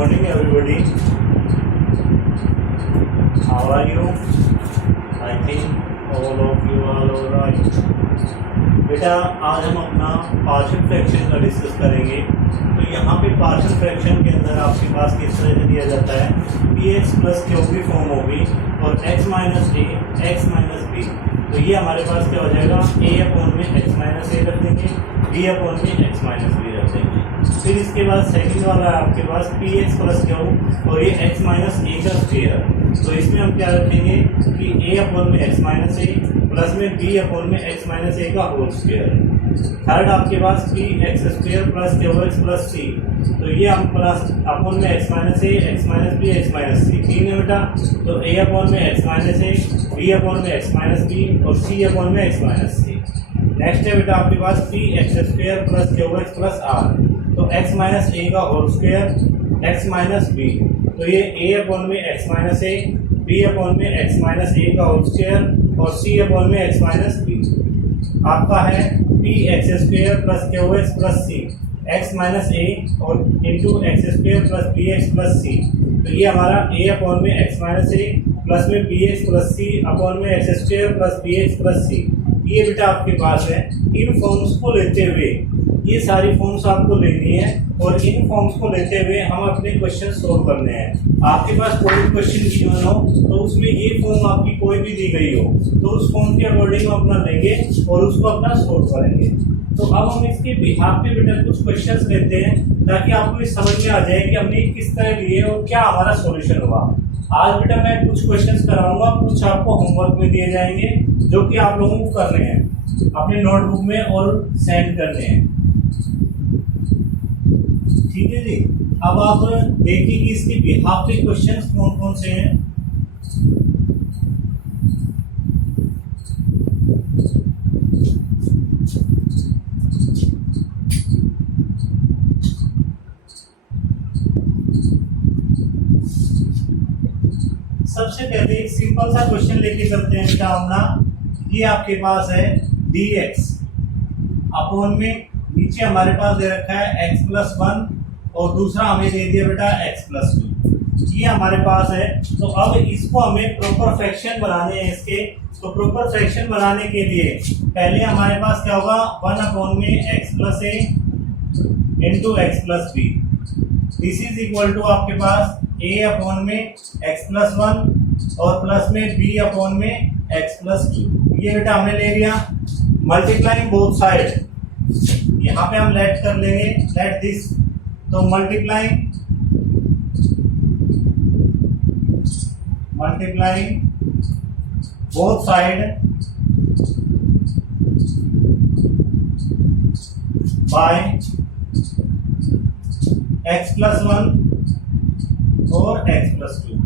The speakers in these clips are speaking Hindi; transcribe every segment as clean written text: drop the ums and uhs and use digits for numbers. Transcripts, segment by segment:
morning everybody. How are you? I think all of you are alright. बेटा आज हम अपना पार्शियल फ्रैक्शन का डिस्कस करेंगे। तो यहाँ पे पार्शियल फ्रैक्शन के अंदर आपके पास किस तरह से दिया जाता है कि x प्लस क्यू की फॉर्म होगी और x minus a x minus b. तो ये हमारे पास क्या हो जाएगा, a अपॉन में x माइनस ए रख देंगे, b अपॉन में x माइनस बी रख देंगे। फिर इसके बाद सेकंड वाला है आपके पास पी एक्स प्लस क्यू और ये x माइनस ए का स्क्वायर। तो इसमें हम क्या रखेंगे कि a अपॉन में x माइनस ए प्लस में b अपॉन में x माइनस ए का होल स्क्वायर। थर्ड आपके पास p x square plus q x plus c. तो ये हम प्लस अपॉन में x minus a x minus b x minus c तीन है बेटा। तो a अपॉन में x minus a, b upon में x माइनस बी और c अपॉन में x माइनस सी। नेक्स्ट है बेटा आपके पास p x square plus q x plus r. तो x माइनस ए का whole square x minus b. तो ये a अपॉन में x minus a, b upon में x माइनस ए का होल स्क्वायर और c अपॉन में x माइनस बी। आपका है p x square plus q x plus c x minus a और into x square plus b x plus c. तो ये हमारा a अपॉन में x माइनस ए प्लस में b x plus c upon में x square plus b x plus सी। ये बेटा आपके पास है। इन फॉर्म्स को लेते हुए ये सारी फॉर्म्स आपको लेनी है और इन फॉर्म्स को लेते हुए हम अपने क्वेश्चन सोल्व करने हैं। आपके पास कोई भी क्वेश्चन गिवन हो तो उसमें ये फॉर्म आपकी कोई भी दी गई हो तो उस फॉर्म के अकॉर्डिंग हम अपना लेंगे और उसको अपना सोल्व करेंगे। तो अब हम इसके बिहाफ पे बेटा कुछ क्वेश्चंस लेते हैं ताकि आपको इस समझ में आ जाए कि हमने किस तरह लिए और क्या हमारा सॉल्यूशन हुआ। आज बेटा मैं कुछ क्वेश्चंस कराऊंगा, कुछ आपको होमवर्क में दिए जाएंगे जो कि आप लोगों को करने हैं अपने नोटबुक में और सेंड करने हैं। ठीक है जी। अब आप देखिए कि इसके बिहाफ पे क्वेश्चंस कौन कौन से हैं। सबसे पहले एक सिंपल सा क्वेश्चन लेके चलते हैं बेटा अपना। ये आपके पास है dx अपॉन में नीचे हमारे पास दे रखा है x प्लस वन और दूसरा हमें दे दिया बेटा x प्लस टू। ये हमारे पास है। तो अब इसको हमें प्रॉपर फ्रैक्शन बनाने हैं इसके। तो प्रॉपर फ्रैक्शन बनाने के लिए पहले हमारे पास क्या होगा, वन अपॉन में x plus a into x plus b. This is equal to आपके पास a अपॉन में x प्लस वन और प्लस में b अपॉन में x प्लस टू। ये बेटा हमने ले लिया। मल्टीप्लाइंग बोथ साइड यहाँ पे हम लेट कर लेंगे, लेट दिस। तो multiplying both side by x plus one और x प्लस टू।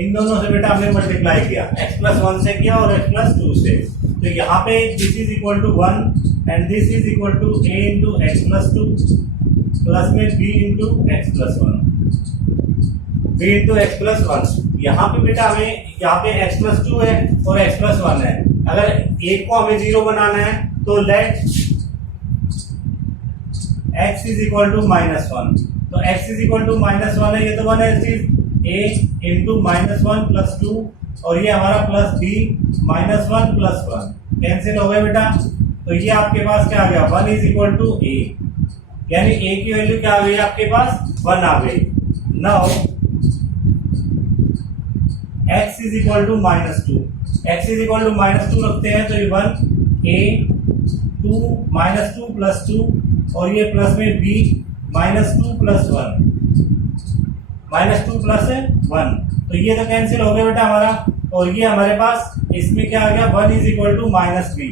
इन दोनों से बेटा हमने मल्टीप्लाई किया, x प्लस वन से किया और x प्लस टू से। तो यहाँ पे this is equal to one and this is equal to a into x plus two plus में b into x plus one, b into x plus one. यहाँ पे बेटा हमें यहाँ पे x प्लस टू है और x प्लस वन है। अगर एक को हमें जीरो बनाना है तो let x is equal to minus one. तो x is equal to minus one है, ये तो वन है, a into minus one plus two और ये हमारा plus b minus one plus one cancel हो गया बेटा। तो ये आपके पास क्या आ गया, one is equal to a, यानी a की वैल्यू क्या आ गई आपके पास, वन आ गई। Now x is equal to minus two, x is equal to minus two रखते हैं तो ये one a two minus two plus two और ये प्लस में b minus two plus one, minus two plus one. तो ये तो कैंसिल हो गया बेटा हमारा। और ये हमारे पास इसमें क्या आ गया, one is equal to minus b,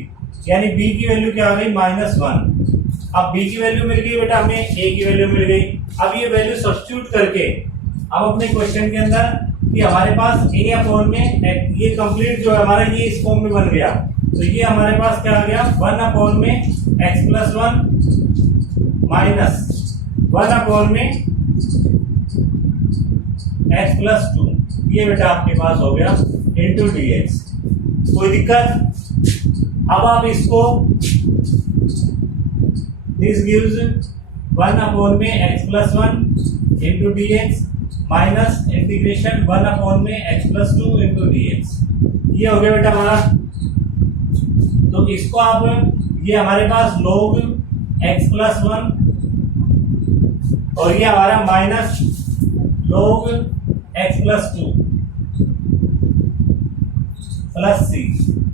यानी b की वैल्यू क्या आ गई, माइनस वन। अब b की वैल्यू मिल गई बेटा हमें, a की वैल्यू मिल गई। अब ये वैल्यू सब्स्टिट्यूट करके अब अपने क्वेश्चन के अंदर कि हमारे पास a अपॉन में ये कंप्लीट जो है हमारा ये इस फॉर्म में बन गया। तो ये हमारे पास क्या आ गया, वन अपॉन में x plus one minus one upon में x प्लस टू। ये बेटा आपके पास हो गया इंटू dx। कोई दिक्कत? अब आप इसको दिस गिव्स वन अपॉन में x plus one into dx minus integration 1 में x+2 इंटू डी एक्स। ये हो गया बेटा हमारा। तो इसको आप, ये हमारे पास log x+1 और ये हमारा माइनस log x+2 प्लस सी।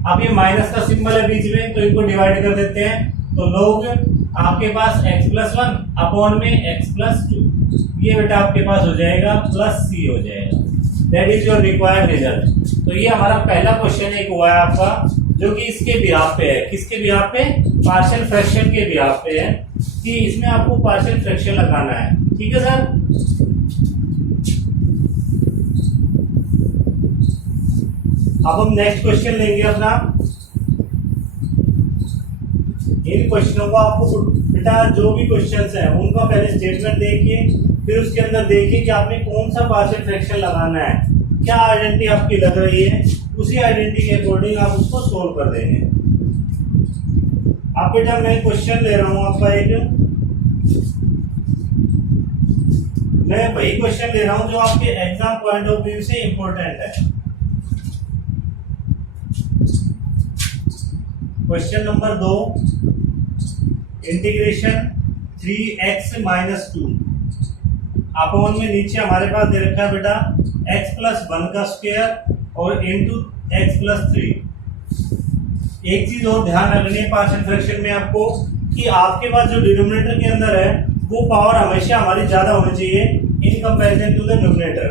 अब ये माइनस का सिंबल है बीच में, तो इनको डिवाइड कर देते हैं। तो log आपके पास x+1 अपॉन में x+2, ये बेटा आपके पास हो जाएगा प्लस सी हो जाएगा। That is your required result. तो ये हमारा पहला क्वेश्चन एक हुआ है आपका, जो कि इसके बिहाफ पे है। किसके बिहाफ पे? पार्शियल फ्रैक्शन के बिहाफ पे है, कि इसमें आपको पार्शियल फ्रैक्शन लगाना है। ठीक है सर। अब हम नेक्स्ट क्वेश्चन लेंगे अपना। इन क्वेश्चनों को आपको बेटा जो भी क्वेश्चंस हैं उनका पहले स्टेटमेंट देखिए, फिर उसके अंदर देखिए कि आपने कौन सा पार्शियल फ्रैक्शन लगाना है, क्या आइडेंटिटी आपकी लग रही है, उसी आइडेंटिटी के अकॉर्डिंग आप उसको सोल्व कर देंगे। अब बेटा मैं क्वेश्चन ले रहा हूं आपका एक, मैं वही क्वेश्चन ले रहा हूं जो आपके एग्जाम पॉइंट ऑफ व्यू से इंपॉर्टेंट है। Question number 2, integration 3x-2 upon में नीचे हमारे पास दे रखा है बेटा x+1 का स्क्वायर और इंटू x+3। एक चीज और ध्यान रखनी है पार्शियल फ्रैक्शन में आपको, कि आपके पास जो डिनोमिनेटर के अंदर है वो पावर हमेशा हमारी ज्यादा होनी चाहिए in comparison to the numerator.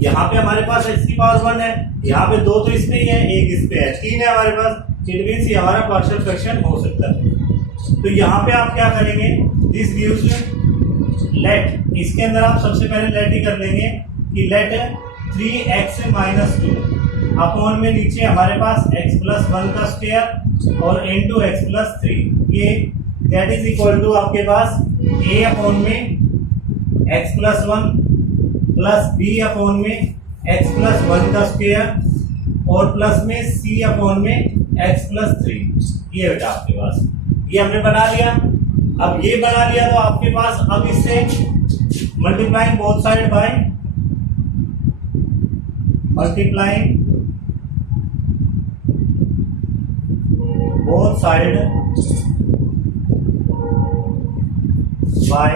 यहाँ पे हमारे पास x की पावर 1 है, यहाँ पे 2 तो इस पे ही है, 1 इस पे है, 3 है हमारे पास। इट मींस ये हमारा पार्शियल फ्रैक्शन हो सकता है। तो यहाँ पे आप क्या करेंगे, दिस गिव्स लेट, इसके अंदर आप सबसे पहले लेट ही कर लेंगे कि लेट 3x-2 अपॉन में नीचे हमारे पास x+1 का स्क्वायर और इंटू x+3, ये दैट इज इक्वल टू आपके पास a अपॉन में x+1 प्लस b अपॉन में x+1 का स्क्वायर और प्लस में c अपॉन में x+3। ये बेटा आपके पास ये हमने बना लिया। अब ये बना लिया तो आपके पास अब इससे multiplying both side by multiplying both side by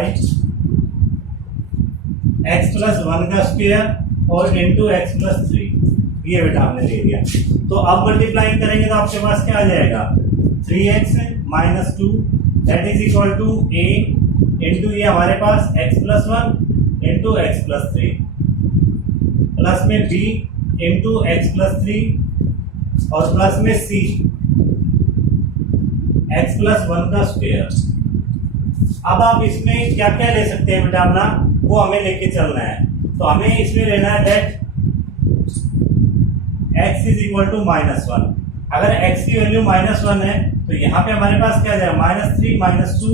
x+1 का स्क्वायर और इंटू x+3। ये बेटा आपने ले लिया। तो अब मल्टीप्लाइंग करेंगे तो आपके पास क्या आ जाएगा, 3x-2 that is equal to a into ये हमारे पास x+1 इंटू x+3 प्लस में b इंटू x+3 और प्लस में c x+1 का स्क्वायर। अब आप इसमें क्या क्या ले सकते हैं बेटा अपना, वो हमें लेके चलना है। तो हमें इसमें लेना है that x is equal to -1। अगर x की वैल्यू -1 है तो यहाँ पे हमारे पास क्या जाएगा, -3 -2,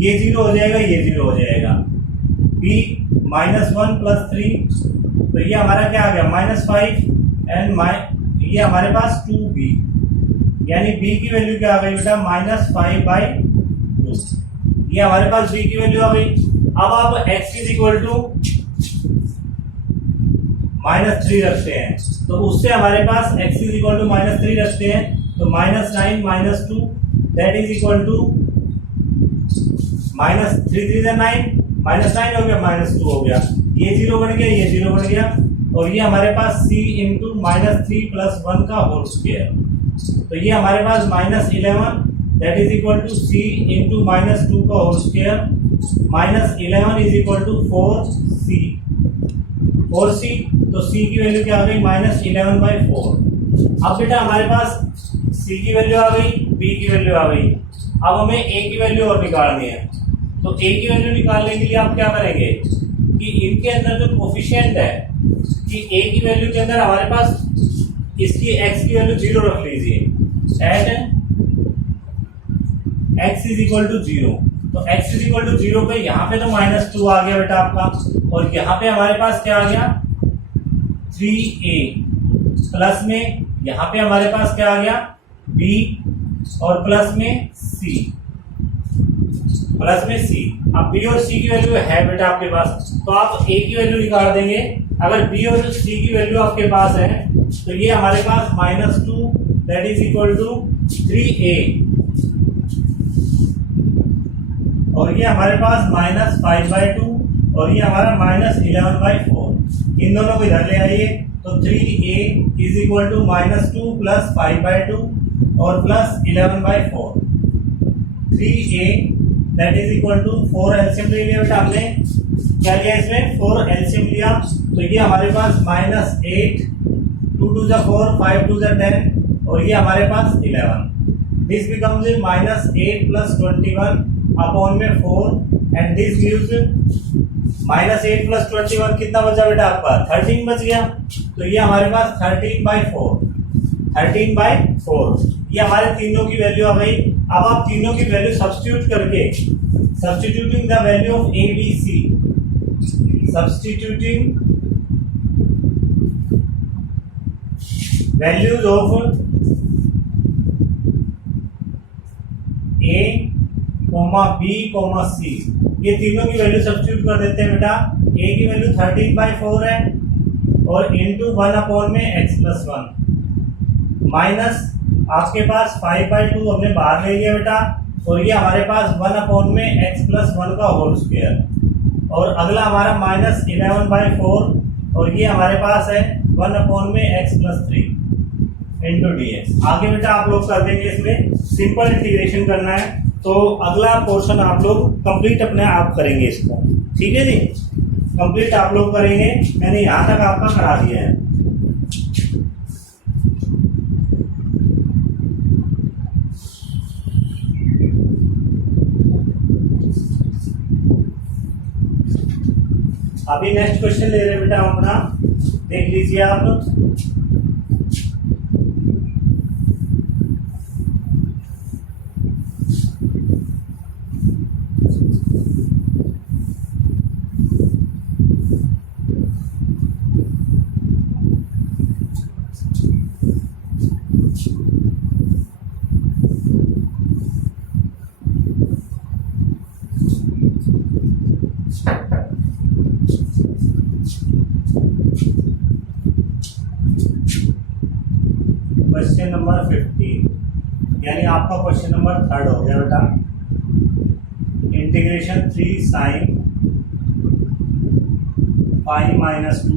ये 0 हो जाएगा, ये 0 हो जाएगा। b -1 + 3, तो ये हमारा क्या आ गया -5 एंड ये हमारे पास 2b, यानी b की वैल्यू क्या आ गई बेटा -5/2। ये हमारे पास b की वैल्यू आ गई। अब आप x इज इक्वल टू -3 रखते हैं, तो उससे हमारे पास x इज इक्वल टू -3 रखते हैं, तो -9 - 2 दैट इज इक्वल टू -3 9 -9 हो गया, -2 हो गया, ये 0 बन गया, ये 0 बन गया, और ये हमारे पास c इंटू -3 + 1 का होल स्क्वायर। तो ये हमारे पास -11 that is equal to c into -2 का whole square, -11 is equal to 4c। तो c की वैल्यू क्या आ गई, -11/4। अब बेटा हमारे पास c की वैल्यू आ गई, b की वैल्यू आ गई। अब हमें a की वैल्यू और निकालनी है। तो a की वैल्यू निकालने के लिए आप क्या करेंगे कि इनके अंदर जो कोफिशिएंट है, कि a की वैल्यू के अंदर हमारे पास इसकी x की वैल्यू 0 रख लीजिए at x is equal to 0। तो x इज इक्वल टू 0 पे यहाँ पे तो -2 आ गया बेटा आपका, और यहाँ पे हमारे पास क्या आ गया 3a, प्लस में यहाँ पे हमारे पास क्या आ गया b, और प्लस में c। प्लस में सी। अब बी और सी की वैल्यू है बेटा आपके पास, तो आप ए की वैल्यू निकाल देंगे। अगर बी और सी की वैल्यू आपके पास है तो ये हमारे पास -2 that is equal to 3a, और ये हमारे पास -5/2 और ये हमारा -11/4। इन दोनों को इधर ले आइए तो 3a is equal to -2 plus 5/2 और plus 11/4। 3a that is equal to 4 LCM ले लिया बेटा हमने, क्या लिया इसमें 4 एलसीएम लिया, तो ये हमारे पास -8, 2 2 जा 4, 5 2 जा 10 और ये हमारे पास 11। दिस बिकम्स -8 प्लस 21 अपॉन में 4 एंड दिस गिव्स -8 प्लस 21 कितना बचा बेटा आपका 13 बच गया, तो ये हमारे पास 13/4 ये हमारे तीनों की वैल्यू आ गई। अब आप तीनों की वैल्यू सब्स्टिट्यूट करके, substituting the value of a b c, substituting values of a b c, ये तीनों की वैल्यू सब्स्टिट्यूट कर देते हैं बेटा। ए की वैल्यू 13/4 है और इंटू 1 में x+1 माइनस आपके पास 5/2 हमने बाहर ले लिया बेटा, और ये हमारे पास 1 में x+1 का होल स्क्वायर, और अगला हमारा -11/4 और ये हमारे पास है 1 में x+3 इंटू dx। आगे बेटा आप लोग कर देंगे, इसमें सिंपल इंटीग्रेशन करना है, तो अगला पोर्शन आप लोग कंप्लीट अपने आप करेंगे इसको, ठीक है जी, कंप्लीट आप लोग करेंगे। मैंने यहाँ तक आपका करा दिया है। अभी नेक्स्ट क्वेश्चन ले रहे हैं बेटा अपना, देख लीजिए आप। क्वेश्चन नंबर 15, यानी आपका क्वेश्चन नंबर 3 हो गया बेटा। इंटीग्रेशन 3 sin π-2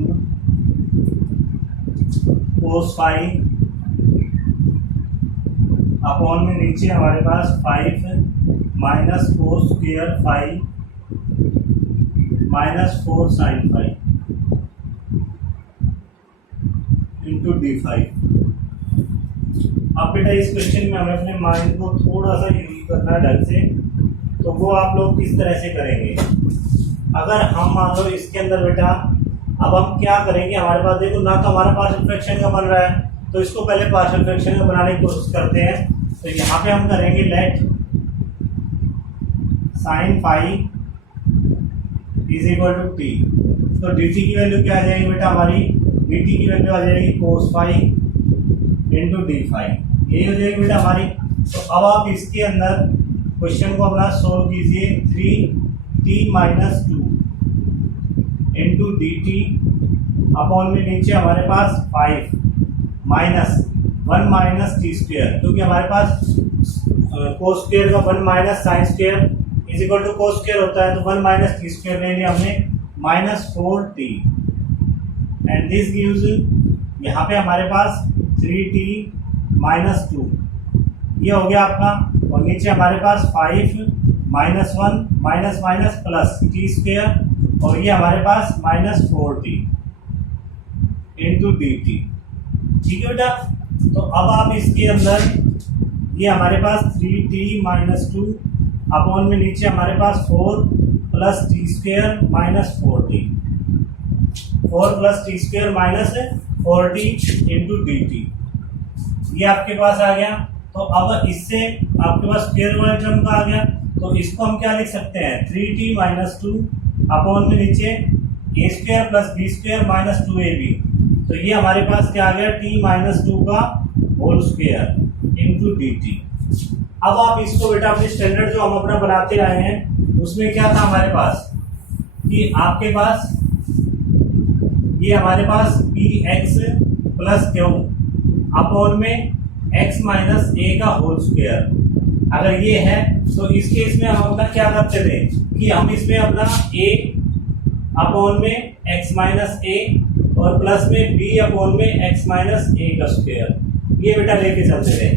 cos φ अपॉन में नीचे हमारे पास 5 minus cos square φ -4 sin φ into d5। अब बेटा इस क्वेश्चन में हमें अपने माइंड को थोड़ा सा यूज करना है ढंग से, तो वो आप लोग किस तरह से करेंगे। अगर हम मान लो इसके अंदर बेटा, अब हम क्या करेंगे, हमारे पास देखो ना तो हमारा पार्शियल फ्रैक्शन का बन रहा है, तो इसको पहले पार्शियल फ्रैक्शन का बनाने की कोशिश करते हैं। तो यहाँ पे हम करेंगे let sin φ is equal to t, तो dt की वैल्यू क्या आ जाएगी बेटा हमारी, dt की वैल्यू आ जाएगी cos φ इंटू d5, यही हो जाएगी बेटा हमारी। तो अब आप इसके अंदर क्वेश्चन को अपना सोल्व कीजिए। 3t-2 इंटू dt अपॉन में नीचे हमारे पास 5 माइनस 1 माइनस टी स्क्वायर, क्योंकि हमारे पास कोस स्क्वायर का 1 minus sine square is equal to cos square होता है, तो 1 माइनस टी स्क्वायर ले लिया हमने -4t एंड दिस गिव्स, यहाँ पे हमारे पास 3t-2 ये हो गया आपका, और नीचे हमारे पास 5 -1 minus minus plus T square और ये हमारे पास -4t इंटू dt, ठीक है बेटा। तो अब आप इसके अंदर ये हमारे पास 3t-2 अपॉन में नीचे हमारे पास 4 plus T square -4t, 4 plus T square minus 4t into dt, ये आपके पास आ गया। तो अब इससे आपके पास स्क्वायर वाले टर्म का आ गया, तो इसको हम क्या लिख सकते हैं, 3t-2 अपॉन में नीचे a square plus b square minus 2ab, तो ये हमारे पास क्या आ गया t-2 का होल स्क्वायर इंटू dt। अब आप इसको बेटा अपने स्टैंडर्ड जो हम अपना बनाते आए हैं उसमें क्या था हमारे पास कि आपके पास ये हमारे पास p x plus q upon में एक्स माइनस ए का होल स्क्वायर अगर ये है तो इस केस में हम अपना क्या करते थे कि हम इसमें अपना ए अपॉन में एक्स माइनस ए और प्लस में बी अपॉन में एक्स माइनस ए का स्क्वायर ये बेटा लेके चलते थे।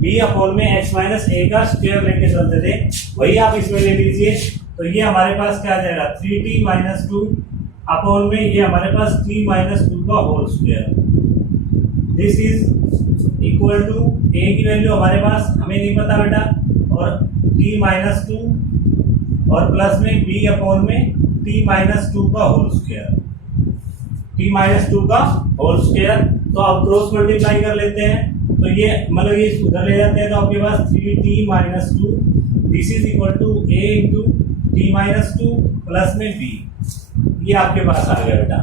बी अपॉन में एक्स माइनस ए का स्क्वायर लेके चलते थे, वही आप इसमें ले लीजिए। तो ये हमारे पास क्या आ जाएगा 3t माइनस 2 अपॉन में ये हमारे पास t माइनस 2 का whole square. This is equal to a की वैल्यू हमारे पास हमें नहीं पता बेटा और t माइनस 2 और प्लस में b अपॉन में t माइनस 2 का होल स्क्वायर। t माइनस 2 का होल स्क्वायर तो आप क्रॉस मल्टीप्लाई कर लेते हैं तो ये मतलब ये उधर ले जाते हैं तो आपके पास 3t minus 2 this is equal to a into t minus 2 plus में b ये आपके पास आ गया बेटा।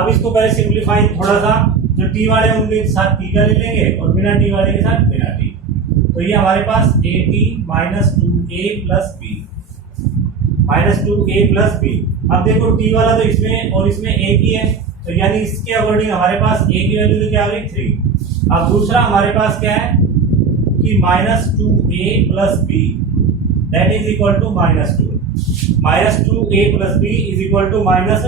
अब इसको पहले सिंप्लीफाई थोड़ा सा जो टी वाले उनके साथ टी का ले लेंगे और बिना टी वाले के साथ बिना टी। तो ये हमारे पास a t minus 2a plus b minus 2a plus b. अब देखो टी वाला तो इसमें और इसमें a की है तो यानी इसके अकॉर्डिंग हमारे पास a की वैल्यू तो क्या आ गई 3। अब दूसरा हमारे पास क्या है कि minus 2a plus b that is equal to minus 2 minus 2a plus b is equal to minus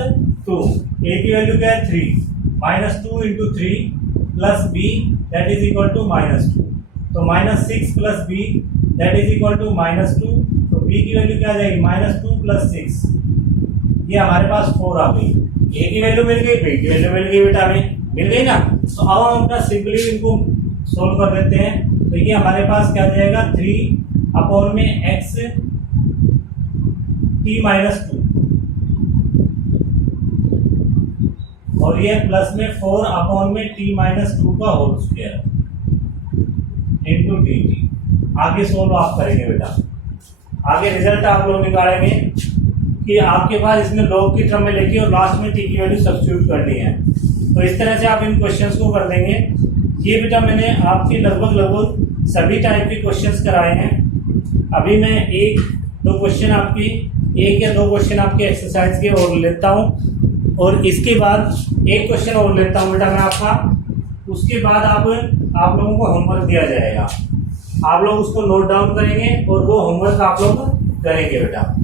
2। a की वैल्यू क्या है 3 minus 2 into 3 plus b that is equal to minus 2 तो minus 6 plus b that is equal to minus 2 तो b की वैल्यू क्या आ जाएगी माइनस 2 प्लस 6 ये हमारे पास 4 आ गई। a की वैल्यू मिल गई b की वैल्यू मिल गई बेटा हमें मिल गई ना। तो अब हम अपना सिंपली इनको सोल्व कर देते हैं तो ये हमारे पास क्या आ जाएगा 3 अपॉन में x t माइनस 2 और ये प्लस में 4 अपॉन में t माइनस 2 का whole square into d t. आगे सोल्व आप करेंगे बेटा, आगे रिजल्ट आप लोग निकालेंगे कि आपके पास इसमें लॉग की टर्म में लेके और लास्ट में टी की वैल्यू सब्स्टिट्यूट करनी है। तो इस तरह से आप इन क्वेश्चंस को कर देंगे। ये बेटा मैंने आपके लगभग सभी टाइप के क्वेश्चंस कराए हैं। अभी मैं एक दो क्वेश्चन आपके एक्सरसाइज के और लेता हूँ और इसके बाद एक क्वेश्चन और लेता हूँ बेटा मैं आपका। उसके बाद आप लोगों को होमवर्क दिया जाएगा, आप लोग उसको नोट डाउन करेंगे और वो होमवर्क आप लोग करेंगे बेटा।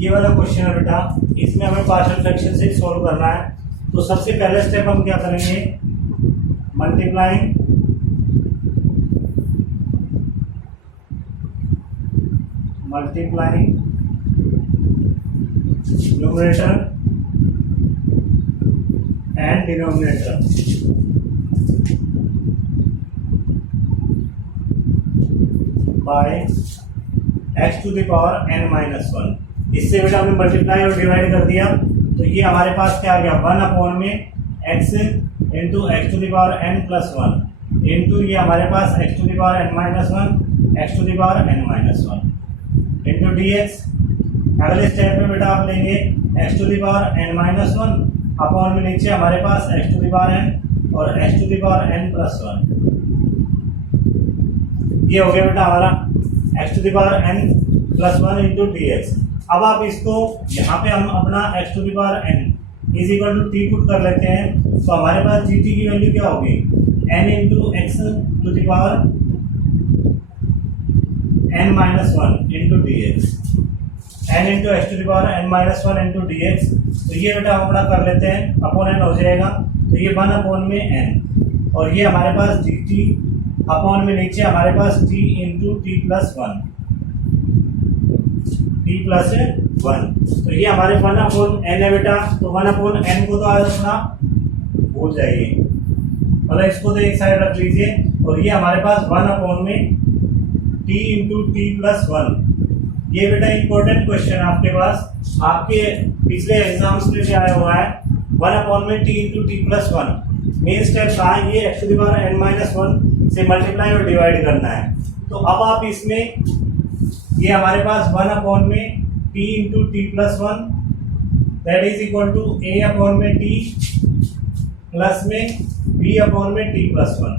ये वाला क्वेश्चन है बेटा, इसमें हमें पार्शियल फ्रैक्शन से सॉल्व करना है। तो सबसे पहले स्टेप हम क्या करेंगे, multiplying numerator and denominator by x to the power n minus 1। इससे बेटा हमने मल्टीप्लाई और डिवाइड कर दिया तो ये हमारे पास क्या आ गया 1 अपॉन में x into x to the power n plus 1 into ये हमारे पास x to the power n minus 1 x to the power n minus 1 into d x. अगले स्टेप में बेटा आप लेंगे x to the power n minus 1 upon में नीचे हमारे पास x to the power n और x to the power n plus 1। ये हो गया बेटा हमारा x to the power n plus 1 into d x. अब आप इसको यहाँ पे हम अपना x to the power n is equal to t put कर लेते हैं तो हमारे पास gt की वैल्यू क्या होगी n into x to the power n minus one into d x, n into x to the power n minus one into d x. तो ये बेटा हम अपना कर लेते हैं, अपॉन n हो जाएगा, तो ये 1 अपॉन में n, और ये हमारे पास डी टी अपॉन में नीचे हमारे पास t into t plus one, T plus one. तो ये हमारे 1 अपॉन n है बेटा, तो 1 अपॉन n को तो आज अपना भूल जाइए, मतलब इसको तो एक साइड रख लीजिए, और ये हमारे पास 1 अपॉन में t into t plus one. ये बेटा इंपॉर्टेंट क्वेश्चन आपके पास, आपके पिछले एग्जाम्स में भी आया हुआ है। 1 अपॉन में t into t plus one, main step कहाँ है, ये x to the power n minus one से मल्टीप्लाई और डिवाइड करना है। तो अब आप इसमें ये हमारे पास 1 अपॉन में t into t plus one that is equal to a upon में t प्लस में b अपॉन में t plus one,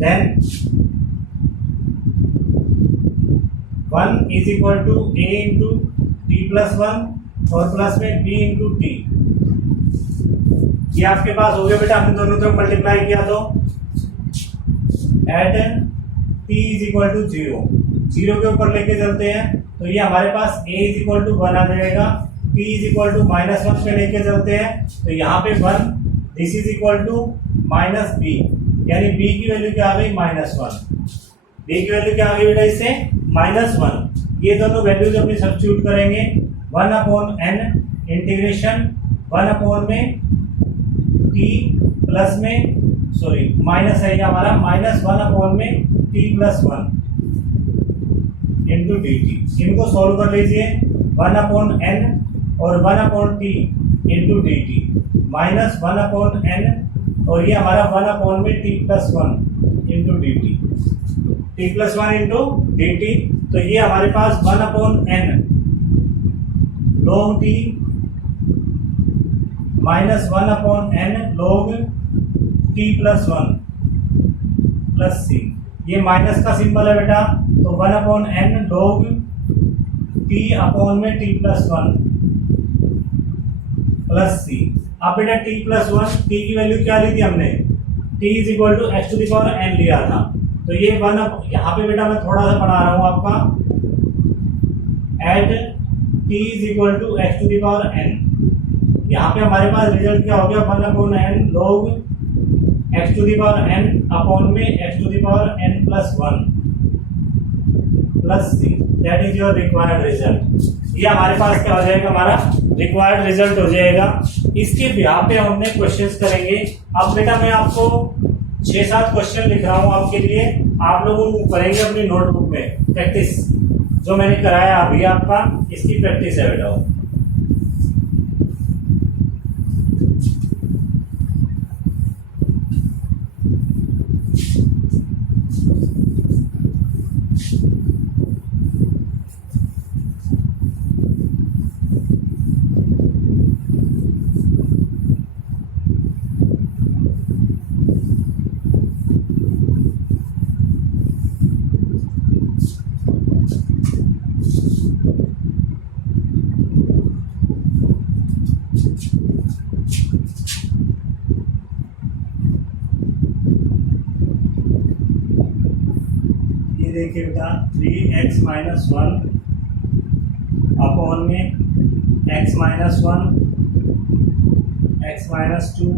then 1 is equal to a into t plus one और प्लस में b इंटू टी। ये आपके पास हो गया बेटा, आपने दोनों तरफ मल्टीप्लाई किया तो at t is equal to zero, zero के ऊपर लेके चलते हैं, तो ये हमारे पास a is equal to one आ जाएगा, t is equal to minus one पे लेके चलते हैं, तो यहाँ पे 1, this is equal to minus b, यानी b की वैल्यू क्या आ गई माइनस वन, b की वैल्यू क्या आ गई बेटा इससे माइनस वन। ये दोनों वैल्यूज अपनी सब्स्टिट्यूट करेंगे, 1 अपॉन n इंटीग्रेशन 1 अपॉन में t प्लस में सॉरी माइनस है ये हमारा, माइनस 1 अपॉन में t plus one into d T. इनको सॉल्व कर लीजिए, 1 अपॉन n और 1 upon t into d T, minus 1 upon n और ये हमारा 1 अपॉन में t plus one into d T, T plus one into d T. तो ये हमारे पास 1 upon n log t minus 1 upon n log t plus one plus सी, ये माइनस का सिंबल है बेटा, तो 1 upon n log t upon में t प्लस वन प्लस सी। अब बेटा t प्लस वन, t की वैल्यू क्या ली थी हमने, t is equal to x to the power n लिया था, तो ये 1 यहाँ पे बेटा मैं थोड़ा सा पढ़ा रहा हूँ आपका, at t is equal to x to the power n। यहाँ पे हमारे पास रिजल्ट क्या हो गया, 1 upon n log x to the power n upon में x to the power n plus one plus सी, that is your required result. ये हमारे पास क्या हो जाएगा, हमारा रिक्वायर्ड रिजल्ट हो जाएगा। इसके बिहार पे हमने क्वेश्चंस करेंगे। अब बेटा मैं आपको 6-7 क्वेश्चन लिख रहा हूँ आपके लिए, आप लोग उनको करेंगे अपनी नोटबुक में प्रैक्टिस, जो मैंने कराया अभी आपका, इसकी प्रैक्टिस है बेटा। देखिए बेटा 3x माइनस वन अपॉन में x minus one, x minus two,